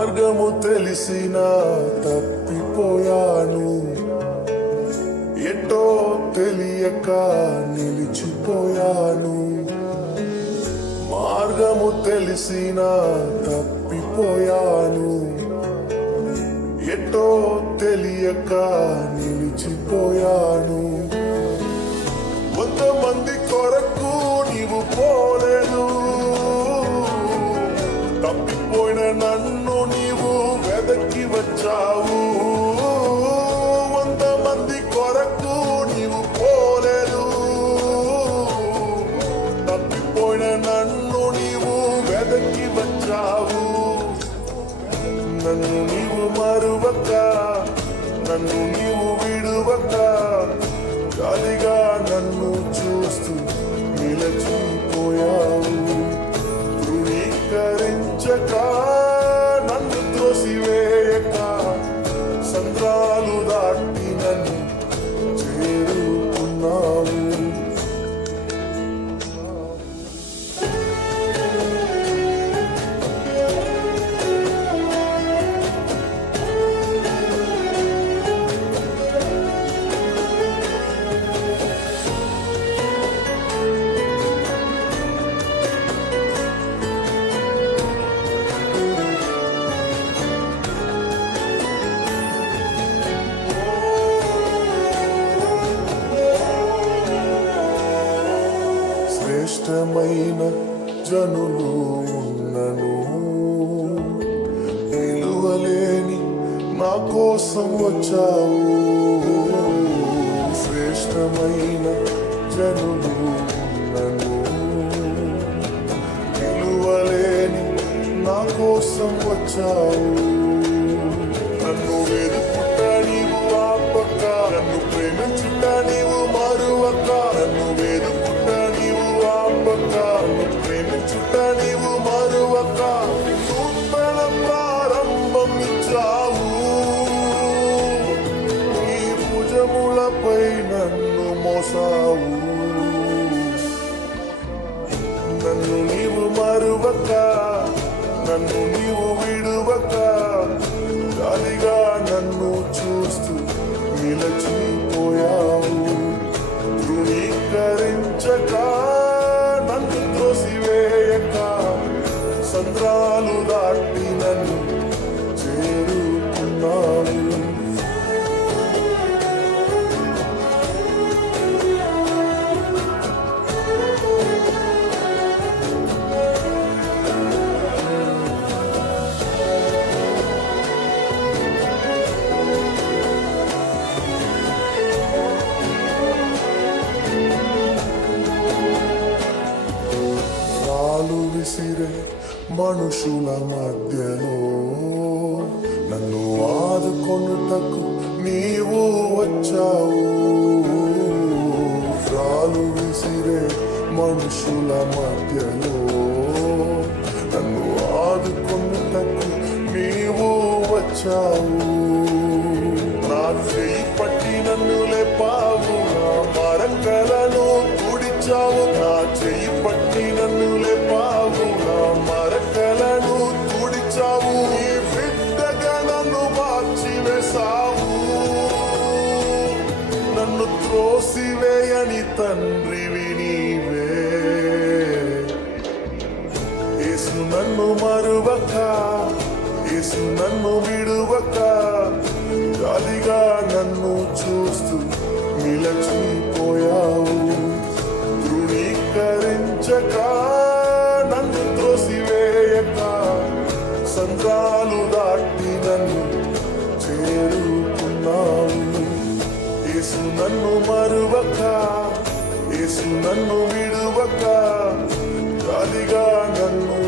మార్గము తెలిసిన తప్పిపోయాను, ఎటో తెలియక నిలిచిపోయాను. మార్గము తెలిసిన తప్పిపోయాను, ఎటో తెలియక నిలిచిపోయాను. 100 మంది కొరకు నీవు పోలేదు, తప్పిపోయిన నన్ను నీవు వెదకి వచ్చావు. 100 మంది కొరకు నీవు పోలేదు, తప్పిపోయిన నన్ను నీవు వెదకి వచ్చావు. నన్ను నీవు మరువక, నన్ను నీవు విడువక, గాలిగా నన్ను చూస్తూ నిలచిపోయావు. ధృవీకరించక, నన్ను త్రోసివేయక, సంద్రాలు దాటి నన్ను చేరుకున్నావు. శ్రేష్టమైన జనులు ఉన్నను, విలువలేని నా కోసం వచ్చావు. శ్రేష్టమైన జనులు ఉన్నను, విలువలేని నా కోసం వచ్చావు. నన్ను వెతుకుట నీవు ఆపక, నన్ను ప్రేమించుట నీవు మరువక, నన్ను వెతుకుట నీవు ఆపక, నన్ను ప్రేమించుట నీవు మరువక, నూతన ప్రారంభం ఇచ్చావు. నీ భుజములపై నన్ను మోసావు. నన్ను నీవు మరువక, నన్ను నీవు విడువక, గాలిగా నన్ను చూస్తూ నిలచిపోయావు. ధృవీకరించక, నన్ను త్రోసివేయక, సంద్రాలు దాటి నన్ను చేరుకున్నావు. విసిరే మనుషుల మధ్యలో నన్ను ఆదుకొనుటకు నీవు వచ్చావు. రాలు విసిరే మనుషుల మధ్యలో నన్ను ఆదుకొనుటకు నీవు వచ్చావు. నా చెయ్యి పట్టి నన్ను లేపావు, నా మరకలను తుడిచావు. నా చెయ్యి పట్టి నన్ను లేపావు, నా మరకలను తుడిచావు. నీ బిడ్డగా నన్ను మార్చివేశావు. నన్ను త్రోసివేయని తండ్రివి నీవే. యేసు నన్ను మరువక, యేసు నన్ను విడువక, గాలిగా నన్ను చూస్తూ నిలచిపోయావు. ధృవీకరించక, నన్ను త్రోసివేయక, సంద్రాలు దాటి నన్ను చేరుకున్నావు. యేసు నన్ను మరువక, యేసు నన్ను విడువక, గాలిగా నన్ను